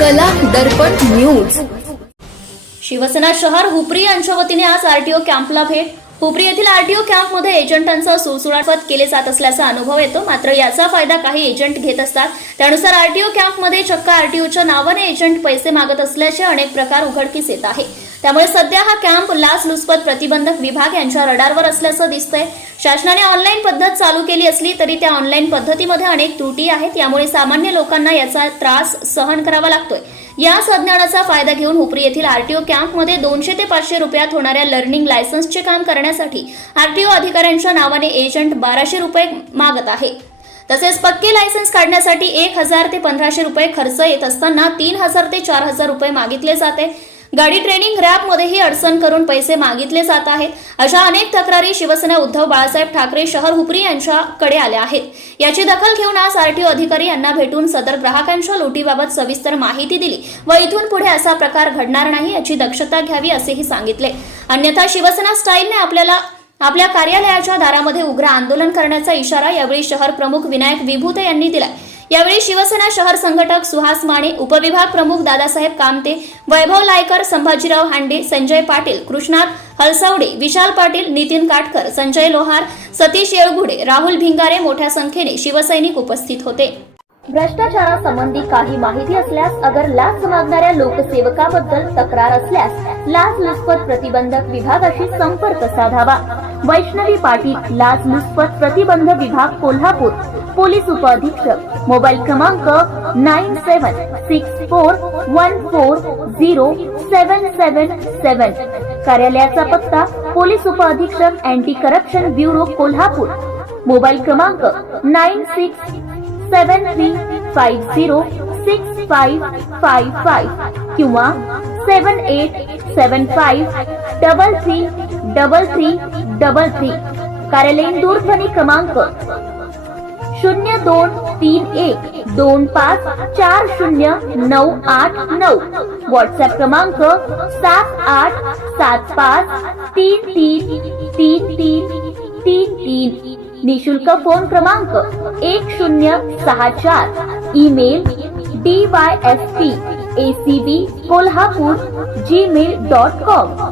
कला दर्पण न्यूज. शिवसेना शहर हुपरी यांच्या वतीने आज आरटीओ कॅम्पला भेट. हुपरी येथील आरटीओ कॅम्पमध्ये एजंटांचा सुळसुळाट केले जात असल्याचा अनुभव येतो. मात्र याचा फायदा काही एजंट घेत असतात. त्यानुसार आरटीओ कॅम्पमध्ये चक्क आरटीओच्या नावाने एजंट पैसे मागत असल्याचे अनेक प्रकार उघडकीस येत आहे. त्यामुळे सध्या हा कॅम्प लाचलुचपत प्रतिबंधक विभाग यांच्या रडारवर असल्याचं दिसतंय. शासनाने ऑनलाईन पद्धत चालू केली असली तरी त्या ऑनलाईन पद्धतीमध्ये अनेक त्रुटी आहेत. यामुळे सामान्य लोकांना याचा त्रास सहन करावा लागतोय. या संज्ञानाचा फायदा घेऊन हुपरी येथील आरटीओ कॅम्पमध्ये दोनशे ते पाचशे रुपयात होणाऱ्या लर्निंग लायसन्सचे काम करण्यासाठी आरटीओ अधिकाऱ्यांच्या नावाने एजंट बाराशे रुपये मागत आहे. तसेच पक्के लायसन्स काढण्यासाठी एक हजार ते पंधराशे रुपये खर्च येत असताना तीन हजार ते चार हजार रुपये मागितले जाते. गाडी ट्रेनिंग रॅपमध्येही अडचण करून पैसे मागितले जात आहेत. अशा अनेक तक्रारी शिवसेना उद्धव बाळासाहेब ठाकरे शहर हुपरी यांच्याकडे आल्या आहेत. याची दखल घेऊन आज आरटीओ अधिकारी यांना भेटून सदर ग्राहकांच्या लुटीबाबत सविस्तर माहिती दिली व इथून पुढे असा प्रकार घडणार नाही याची दक्षता घ्यावी असेही सांगितले. अन्यथा शिवसेना स्टाईलने आपल्याला आपल्या कार्यालयाच्या दारामध्ये उग्र आंदोलन करण्याचा इशारा यावेळी शहर प्रमुख विनायक विभूते यांनी दिला यावेळी शिवसेना शहर संघटक सुहास माने उपविभाग प्रमुख दादासाहेब कामते वैभव लायकर संभाजीराव हांडे संजय पाटील कृष्णात हलसावडे विशाल पाटील नितीन काटकर संजय लोहार सतीश येळगुडे राहुल भिंगारे मोठ्या संख्येने शिवसैनिक उपस्थित होते. भ्रष्टाचारासंबंधी काही माहिती असल्यास अगर लाच मागणाऱ्या लोकसेवकाबद्दल तक्रार असल्यास लाच लुचपत प्रतिबंधक विभागाशी संपर्क साधावा. वैष्णवी पाटील लाच लुचपत प्रतिबंध विभाग कोल्हापूर. पोलीस उपअधीक्षक मोबाईल क्रमांक nine seven six four one four zero seven seven seven. कार्यालयाचा पत्ता पोलीस उपअधीक्षक anti corruption bureau Kolhapur. Mobile क्रमांक nine six seven three five zero six five five five किंवा seven eight seven five double three double three double three. कार्यालयीन दूरध्वनी क्रमांक शून्य दोन तीन एक दोन पाच चार शून्य नऊ आठ नऊ. व्हॉट्सअप क्रमांक सात आठ सात पाच तीन तीन तीन तीन तीन तीन. निशुल्क फ़ोन क्रमांक एक शून्य सहा चार. Email D Y S P A C B Kolhapur Gmail dot com